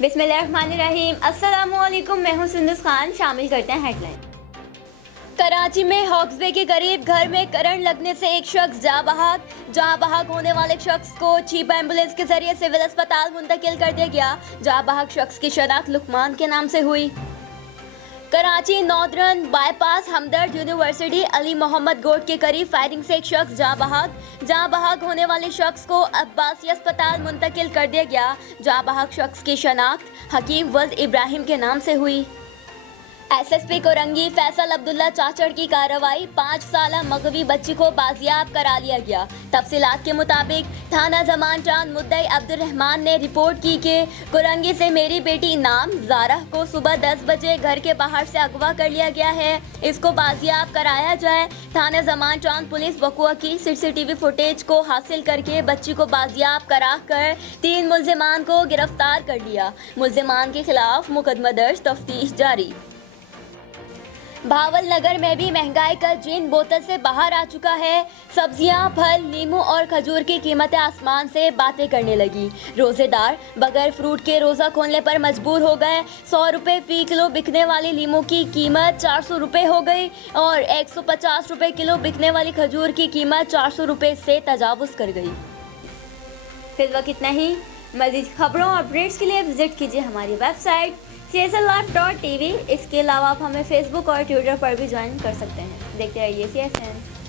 बिस्मिल्लाहिर्रहमानिर्रहीम। अस्सलामुअलैकुम, मैं हूं सुंदस खान। शामिल करते हैं हेडलाइन। कराची में हॉक्सबे के करीब घर में करंट लगने से एक शख्स जाँ बहक होने वाले शख्स को चीप एम्बुलेंस के जरिए सिविल अस्पताल मुंतकिल कर दिया गया। जाँ बहक शख्स की शनाख्त लुकमान के नाम से हुई। कराची नॉर्दर्न बाईपास हमदर्द यूनिवर्सिटी अली मोहम्मद गोट के करीब फायरिंग से एक शख्स जाँ बहक होने वाले शख्स को अब्बासी अस्पताल मुंतकिल कर दिया गया। जाँ बहक शख्स की शनाख्त हकीम वल्द इब्राहिम के नाम से हुई। एसएसपी कोरंगी फैसल अब्दुल्ला चाचड़ की कार्रवाई, 5 साला मगवी बच्ची को बाजियाब करा लिया गया। तफसीलात के मुताबिक थाना जमान चांद मुद्दई अब्दुर्रहमान ने रिपोर्ट की कि कोरंगी से मेरी बेटी नाम जारा को सुबह 10 बजे घर के बाहर से अगवा कर लिया गया है, इसको बाजियाब कराया जाए। थाना जमान चांद पुलिस वकुआ की सीसीटीवी फुटेज को हासिल करके बच्ची को बाजियाब करा कर 3 मुल्जिमान को गिरफ्तार कर लिया। मुल्जिमान के खिलाफ मुकदमा दर्ज, तफ्तीश जारी। भावल नगर में भी महंगाई का जीन बोतल से बाहर आ चुका है। सब्जियां, फल, नींबू और खजूर की कीमतें आसमान से बातें करने लगी। रोजेदार बगैर फ्रूट के रोज़ा खोलने पर मजबूर हो गए। 100 रुपये फ़ी किलो बिकने वाली नींबू की कीमत 400 रुपये हो गई और 150 रुपये किलो बिकने वाली खजूर की कीमत 400 रुपये से तजावुज़ कर गई। फिर वक्त इतना ही। मज़ीद खबरों और अपडेट्स के लिए विजिट कीजिए हमारी वेबसाइट cslive.tv। इसके अलावा आप हमें फेसबुक और ट्विटर पर भी ज्वाइन कर सकते हैं। देखते रहिए CSN।